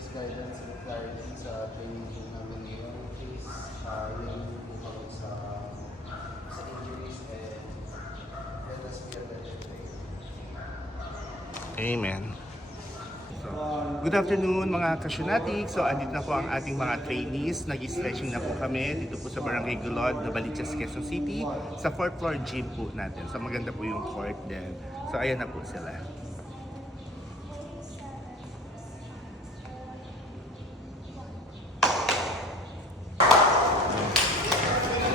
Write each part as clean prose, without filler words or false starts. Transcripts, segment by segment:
us guidance and clarity sa training po namin ngayon. Please, yun po kami sa injuries and let us be a better player. Amen. So, good afternoon mga kasyunatics. So, andito na po ang ating mga trainees. Nag-stretching na po kami dito po sa Barangay Gulod, Novaliches, Quezon City. Sa 4th floor gym po natin. So, maganda po yung court din. So, ayan na po sila.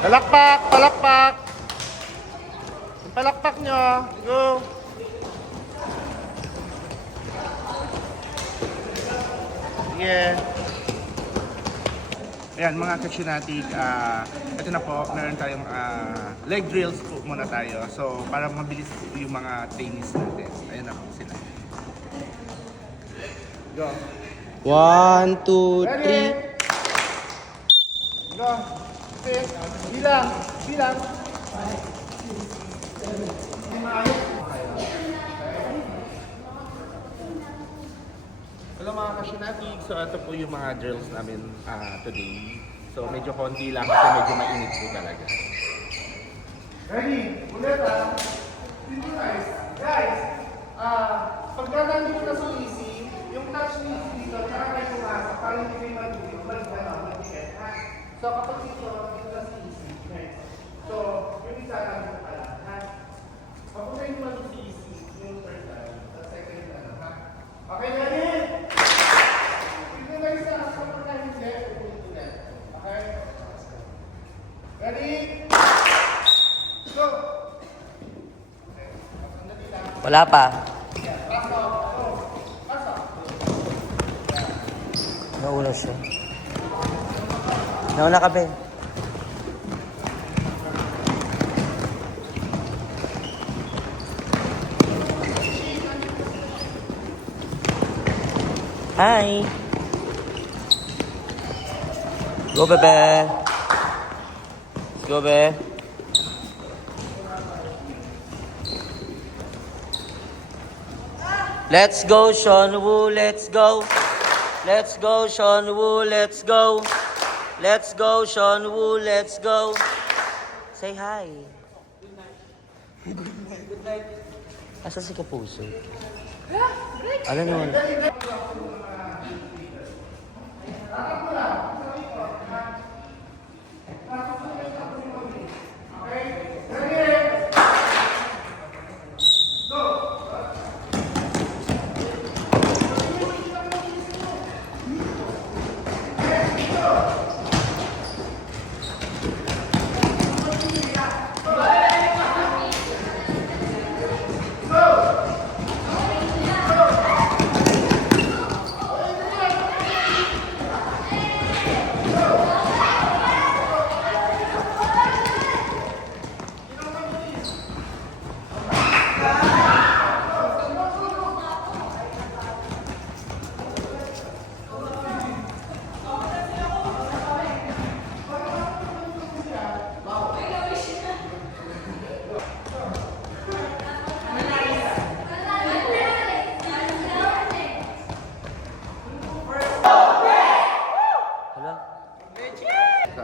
Palakpak! Palakpak! Palakpak nyo! Go! Yeah. Ayan mga kasyunatik, ito na po, meron tayong leg drills po muna tayo. So para mabilis po yung mga trainees natin. Ayan na po sila. Go! 1, 2, 3. Go! Sit! Bilang! Bilang! Hello mga kasyunatik, so ito po yung mga drills namin today. So medyo konti lang kasi medyo mainit po talaga. Ready? Ulit Synchronize. Guys, pagka nandito na sa easy, yung touch ni easy dito, tsaka kayo pumasok, parang hindi kayo mag-get. So kapag dito na sa easy, next. So, yung isa lang dito pala, ha? Kapag kayo naman sa easy, yung first time, sa second time, ha? Okay, ready? Ready? Go! Wala pa. Nauna siya. Nauna ka, Ben. Hi! Go, bebe! Let's go, be. Let's go, Sean Woo. Let's go. Let's go, Sean Woo. Let's go. Let's go, Sean Woo. Let's go. Say hi. Good night. Asa si Kapuso? Alam naman.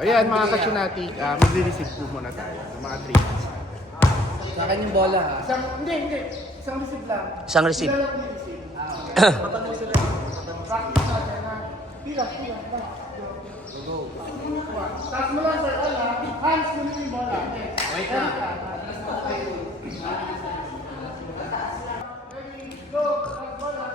Ayan mga kasyunatik, magre-receive po muna tayo ng mga trainees. Sa akin yung bola, ha? Hindi. Isang receive lang. Isang receive. Sila lang yung receive. Patanong sila. Practice natin na. Pila. Go. Taas mo lang sir, hands mo yung bola. Wait na. Ready, go. Taas bola.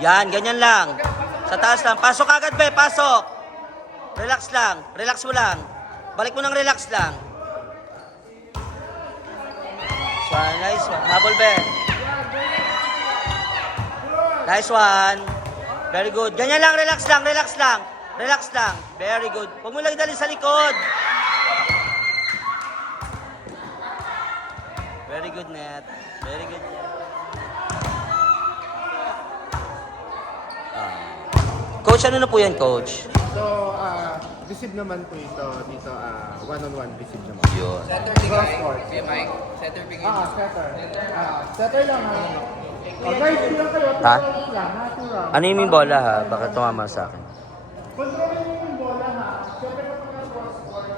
Yan, ganyan lang. Sa taas lang. Pasok agad, be. Pasok. Relax lang. Relax mo lang. Balik mo ng relax lang. Nice one. Habol, be. Nice one. Very good. Ganyan lang, relax lang, relax lang. Relax lang. Very good. Huwag mo lang idali sa likod. Very good, Net. Very good. Coach, ano na po yan, Coach? So, receive naman po ito dito, one-on-one receive naman. Yun. Cross court. Setter bigay. Setter. Setter lang ha. Guys, bilang kayo, Ha? 2 rounds lang ha, 2 rounds. Ano yung bola, ha? Baka tumama sa akin. Kontrolin mo yung bola ha. Siyempre kapag cross court,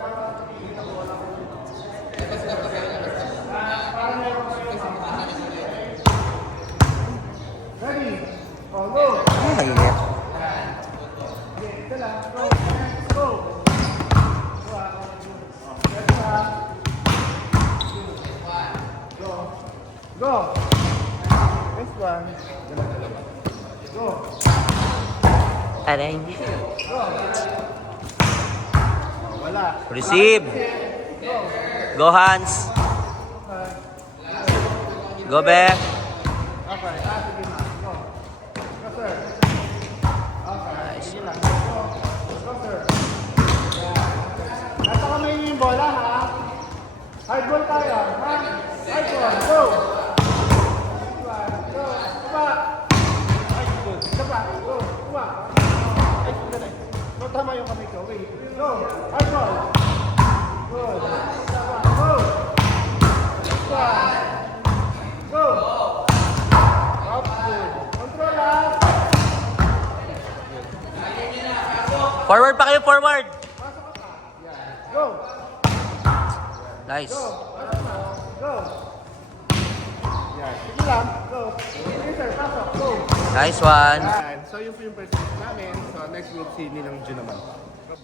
ready? Oh, go! Ay, mainit. Ito lang. Go. Go. Go. Go. Next one. Go. Aray. Go. Wala. Receive. Go, Hans. Go, Be. Okay. Sige na. Go. Go, sir. Okay. Sige lang. Go. Go, sir. Nasa kamay niyo yung bola, ha? Hard ball tayo, ha? Hard ball. Go. Go. Kuba. Ay, good. Kuba. Go. Kuba. Ay, good. Go, tama yung kamay ko. Wait. Go. Hard ball. Good. Kuba. Go. Kuba. Go. Up, good. Control, ha? Forward pa kayo, forward. Go. Nice. Go. Yan. Sige lang. Go. Sige, sir. Pasok. Go. Nice one. Yan. So, yun po yung first group namin. So, next group si Ninang Jun naman.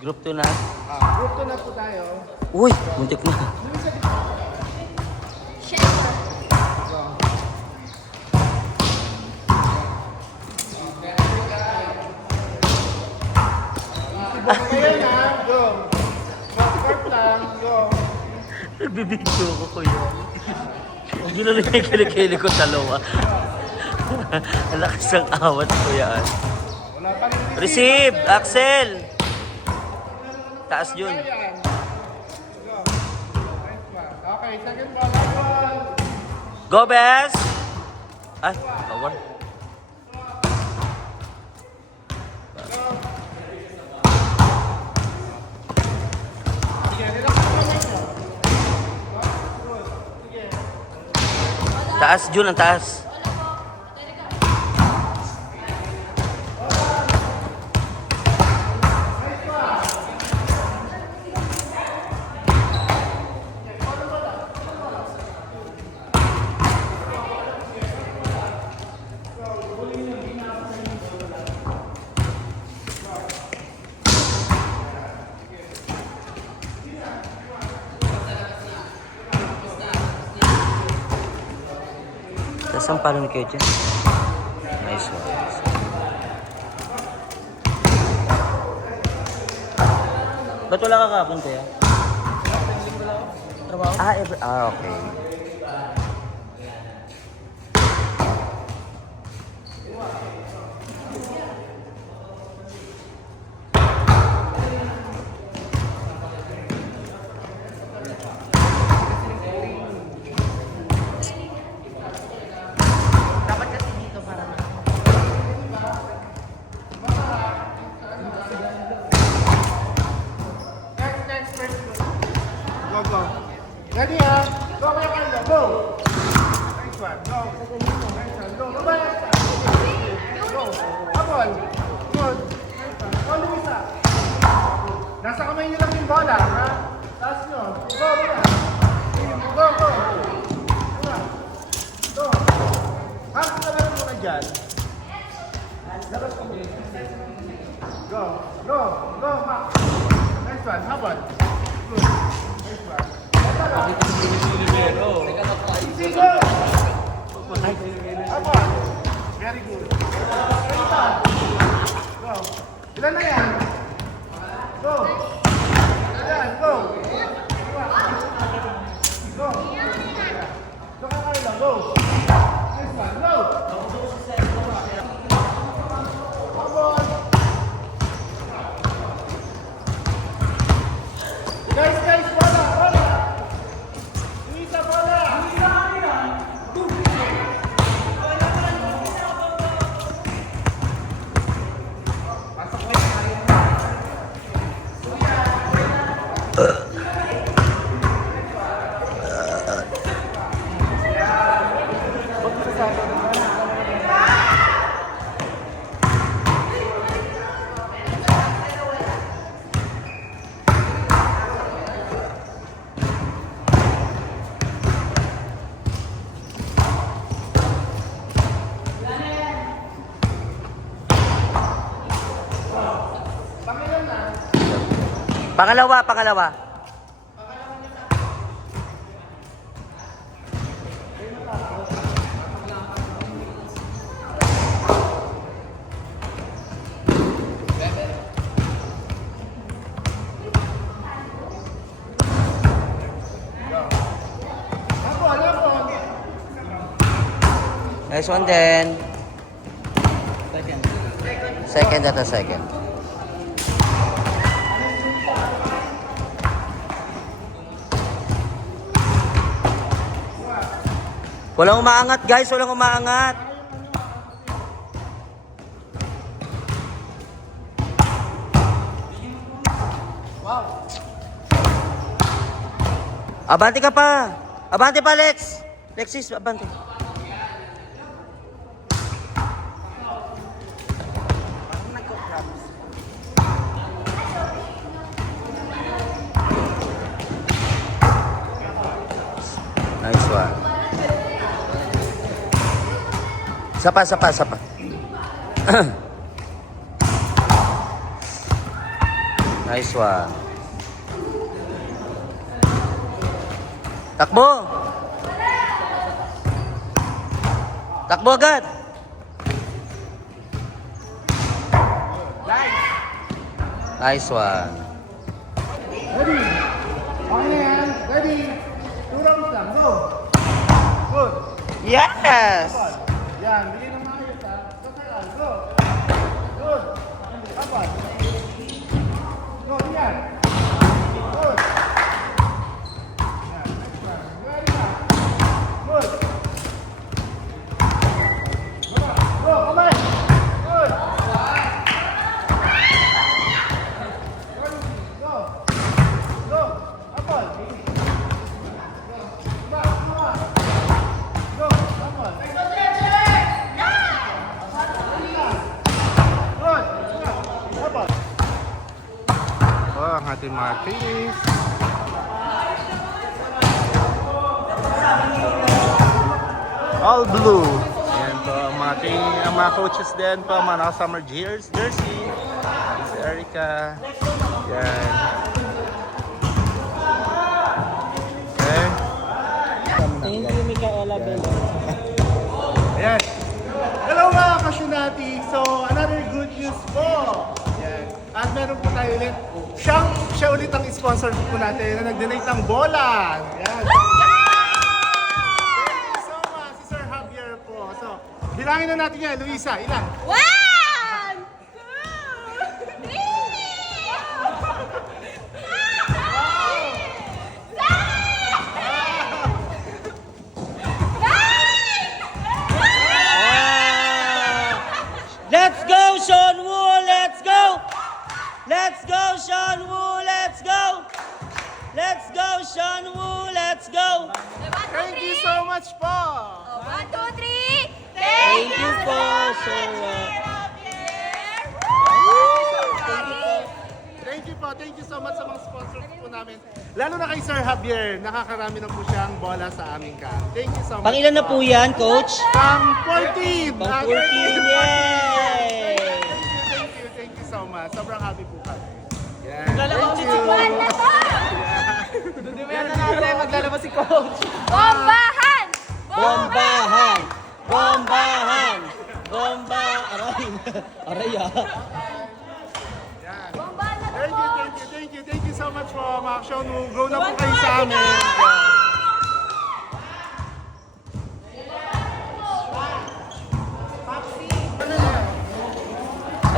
Group 2 na. Group 2 na po tayo. Uy, muntik na. Ngayon na. Go. Scarf lang. Go. Nagbibidyo ko ko yun. Hindi na rin yung kilikili ko dalawa. Ang lakas ng awat ko yan. Wala pa rin Receive, Axel. Taas yun. Yan. Go. Nice one. Okay, second ball. Last ball. Go, Bes. Ay, over. Sige, relax mo naman mo. Sige. Taas, Jun, ang taas. Tapos ang palo ni kayo dyan. Nice one. Ba't wala ka kapon kaya? Trabaho? Okay. Go, go. Ready, ha? Go, kaya kayo. Go. Nice one. Go. Nice one. Go. Go, bye. Go. Habol. Good. Nice one. Go, Luisa. Nasa kamay niyo lang yung bola, ha? Taas nyo. Go, go. Go, go. Go. Hands na lang muna dyan. Labas ko muna. Go. Go. Go, Max. Nice one. Habol. Good. Nice one. Easy, go. Habol. Very good. Go. Ilan na yan? Go. Ayan, go. Go. Go ka Carla, go. This one, go. Come on. Guys, bola, bola. Luisa, bola. Pangalawa, pangalawa. Nice one then. Second at a second. Walang umaangat guys, walang umaangat. Wow. Abante ka pa. Abante pa, Lex. Lexis, abante. Nice one. Sapa. Nice one. Takbo. Takbo agad. Nice one. Ready? Okay na yan. Ready? 2 rounds lang. Go. Good. Yes! Yan. Bigay ng maayos ha. Go, Carla. Go. Good. Dapat. Go. Yan. Good. Yan. Next one. Ready na. Good. Go. Kamay. Good. Go. Go. Apple. Go. Apple. Good. Apple. Oh, ang ating mga trainees. All blue. Yan po ang mga training, ang mga coaches din po, mga naka-summer jersey. Si Erica. Yan. Okay. Thank you, Micaela Bella. Ayan. Hello mga kasyunati. So, another good news po. Ayan. At meron po tayo ulit. Siya ulit ang sponsor po natin na nag-donate ng bola. Ayan. Thank you so much, si Sir Javier po. So, bilangin na natin yan. Luisa, ilan? 1, 2, 3, Let's go, Sean Woo! Let's go! Let's go, Sean Woo! Let's go! Let's go, Sean Woo! Let's go! Thank you so much po. 1, 2, 3. Thank you po, Sir. Thank you so much sa mga sponsors po namin. Lalo na kay Sir Javier, nakakarami na po siyang bola sa aming camp. Thank you so much. Pang ilan na po yan, Coach? Pang 14! Pang 14, yay! Thank you so much. Sobrang happy po kami. Yan. Thank you. Maglalabas si Coach. Bombahan! Bombahan! Bombahan! Bomba! Aray! Aray ah! Yan. Bomba na Thank you so much po, mga Sean Woo. Go na po kayo sa amin.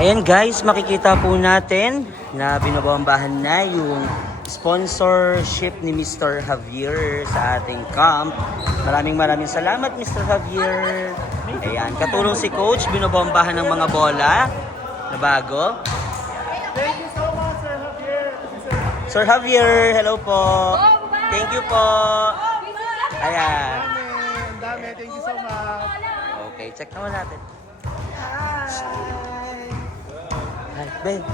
Ayan guys, makikita po natin na binabombahan na yung sponsorship ni Mr. Javier sa ating camp. Maraming salamat Mr. Javier. Ayan, katulong si Coach, binobombahan ng mga bola na bago. Thank you so much, Sir Javier. Sir Javier, hello po. Thank you po. Ayan. Ang dami. Thank you so much. Okay, check naman natin. Hi, babe.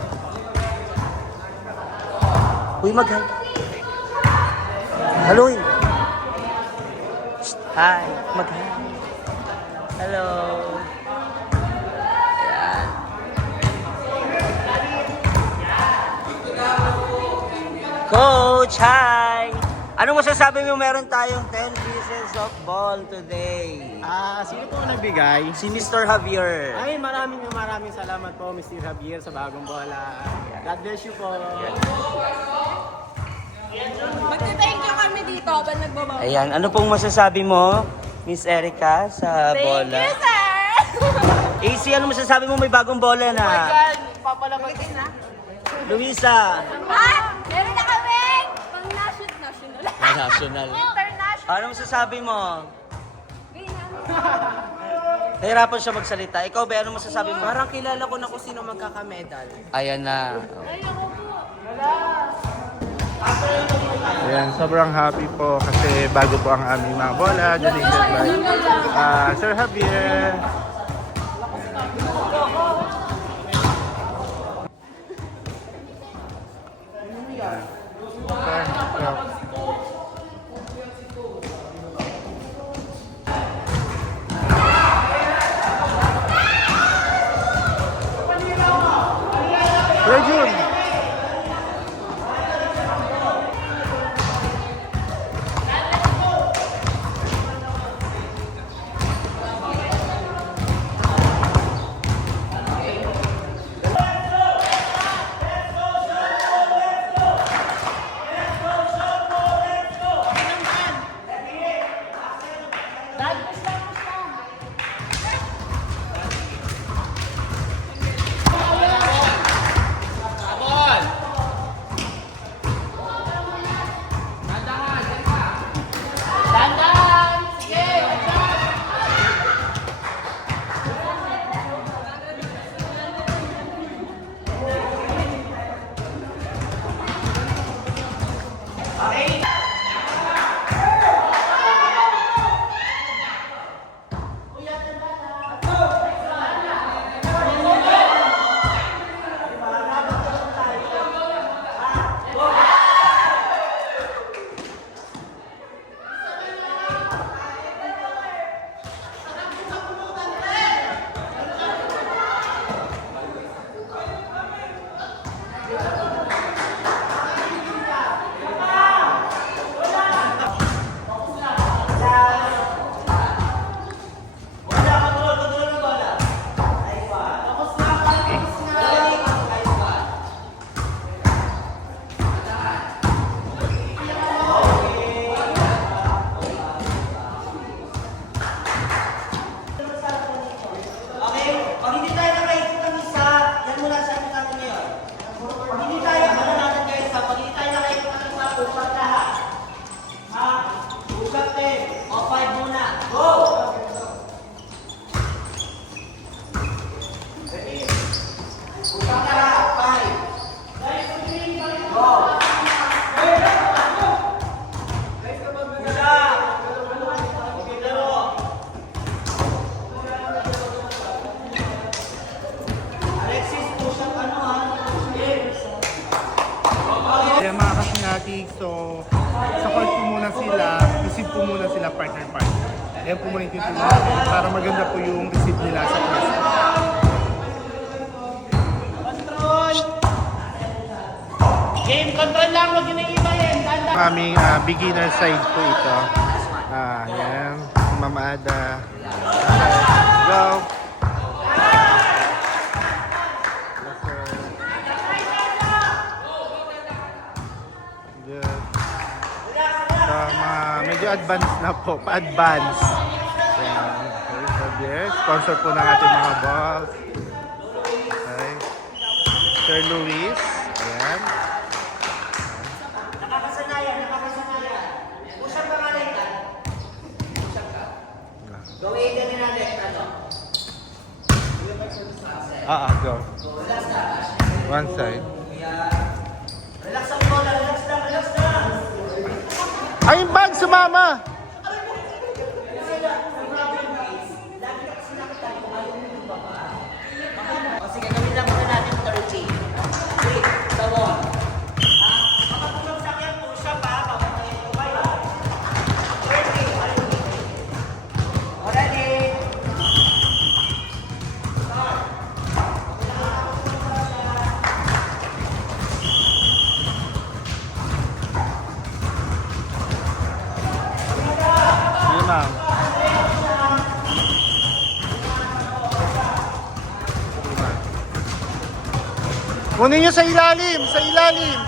Uy, mag-hi. Hello. Shh, hi, mag-hi. Hello. Ayan. Coach, hi. Ano masasabi mo meron tayong 10 pieces of ball today? Sino po nagbigay? Si Mr. Javier. Ay, maraming salamat po, Mr. Javier, sa bagong bola. God bless you po. Magte-thank you kami dito habang nagbabaw. Ayan, ano pong masasabi mo, Miss Erica, sa bola? Thank you, sir! AC, ano masasabi mo may bagong bola na? Papalabas na. Luisa. Meron na kami! Pang-national. National. International. Ano masasabi mo? Nahirapan siya magsalita. Ikaw, ba, ano masasabi mo? Parang kilala ko na kung sino magkakamedal. Ayan na. Ayan, sobrang happy po kasi bago po ang aming mga bola donated by Sir Javier. Rejun! Kaya mga kasinati, so sa court po muna sila, receive po muna sila partner-partner. Ayan po muna yung titignan natin para maganda po yung receive nila sa press. Game control lang, huwag yun ang ibahin. Aming beginner side po ito. Ayan, Mama Ada. Okay, go! medyo advanced na po. Pa-advance. Ayan. Okay, Javier. Sponsor po ng ating mga balls. Okay. Sir Luis. Ayan. Nakakasanayan. Pusang pangalan ka. Gawin ka din natin. Go. One side. Relax ang bola. Relax lang. Ay, yung bag sumama! O sige, gawin lang muna natin 30. Wait, come on. Kapag bumagsak yan, push up ha. Papatayin ko kayo. 30. Already. Sige, ma'am. Kunin nyo sa ilalim! Sa ilalim!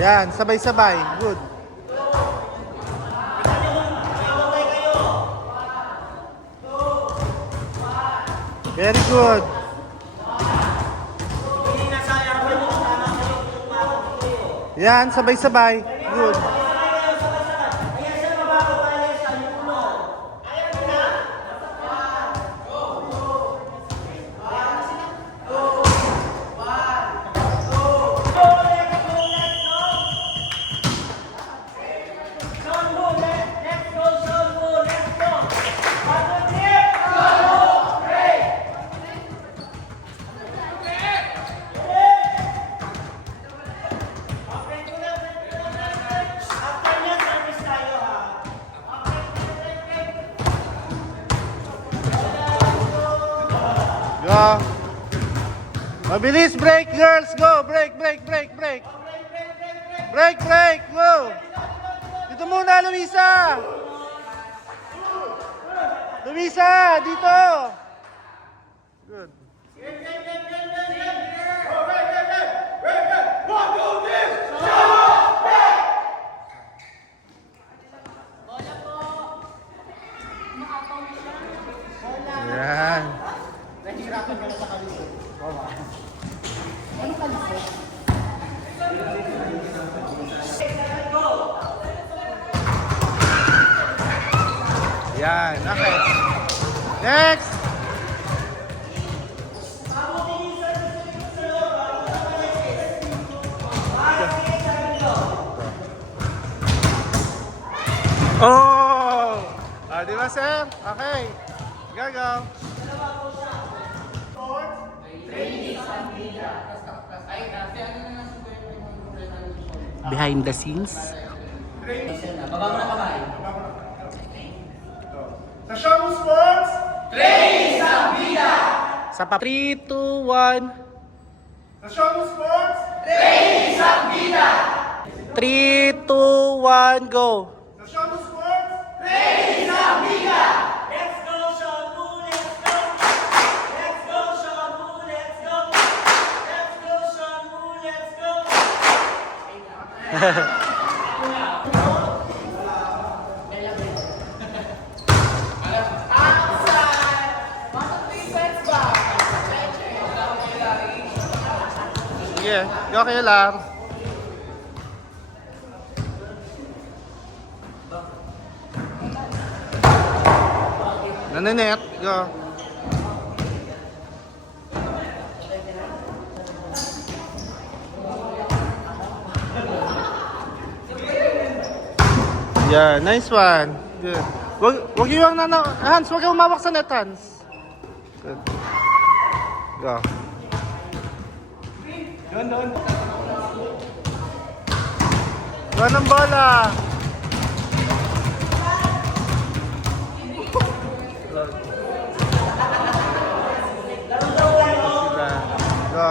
Yan, sabay-sabay. Good. Very good. Yan, sabay-sabay. Good. Go. Mabilis, break, girls. Go. Break. Break. Go. Dito muna, Luisa. Dito. Good. Yan. Yan, okay. Next! Oh! Di ba, sir? Okay. Go. Behind the scenes. Baba mo na kamay. Sa Shamu Sports! Sa 3, 2, 1. Sa Shamu Sports! 3, 2, 1, go. Sa Shamu Sports! Let's go, Sean Wu, let's go. Let's go, Sean Wu, let's go. Let's go, Sean Wu, let's go. Sige, go kayo lang. Nananet, go. Yeah, nice one. Good. Wag yung Hans, wag kang umawak sa net, Hans. Good. Go. Go ng bola. Go.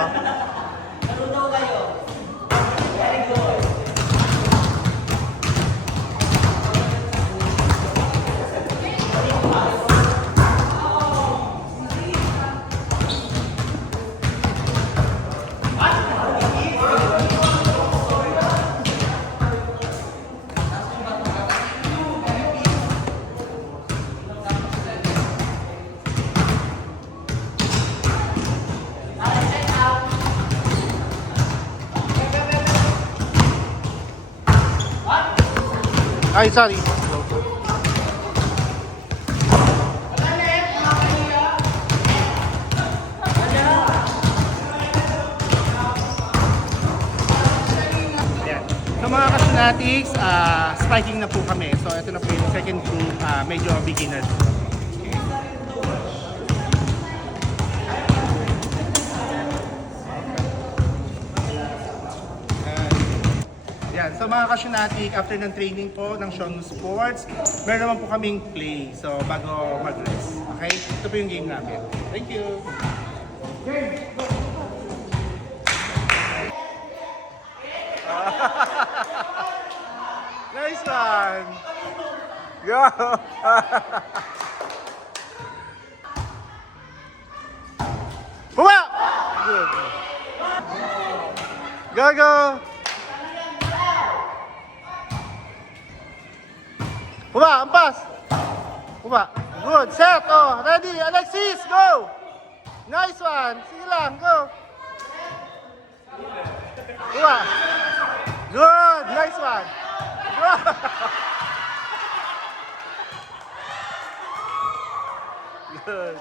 Ay, sorry. Ayan. So mga Kasunatics, spiking na po kami. So ito na po yung second group, medyo beginners. Okay. Yan. So mga Kasyunatic, after ng training po ng Shonu Sports, meron naman po kaming play. So bago mag-rest. Okay? Ito po yung game namin. Thank you! Nice one! Go! Puma! Good. Go, go! Puma, ampas! Puma. Good. Set. Oh, ready. Alexis, go! Nice one. Sige lang, go! Puma. Good. Nice one. Good.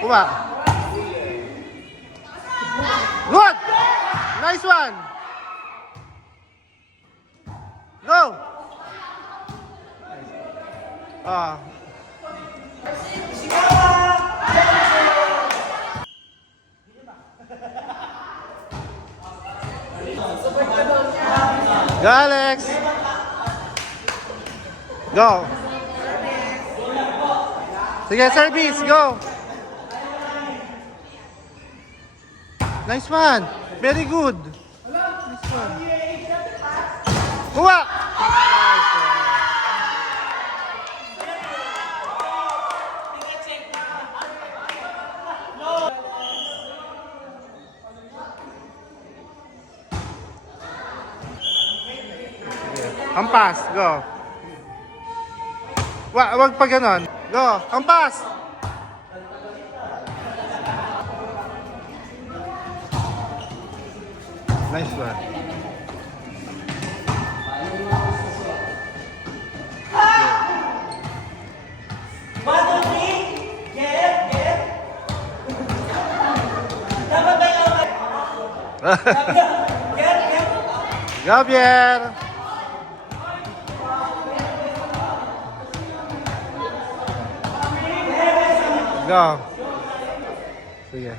Puma. Good. Nice one. Go. Ah. Go, Alex. Go. Sige, service. Go. Nice one. Very good. Nice one. Kuha. Hampas, go. Wag pa ganon. Go, hampas. Nice one. Gabriel. Go. Sige.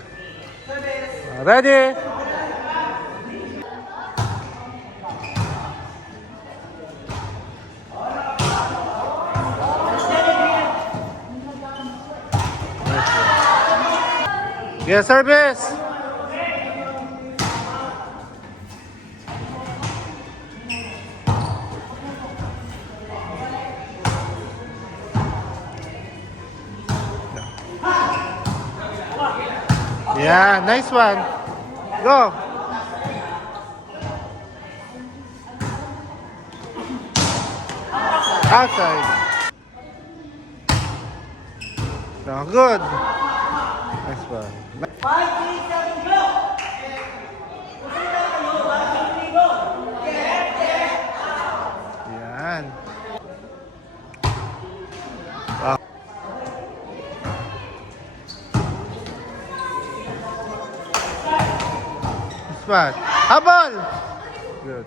Ready? Yes, service. Yeah, nice one. Go. Outside. No, good. Nice one. Yan. Ah. Nice one. Habol. Good.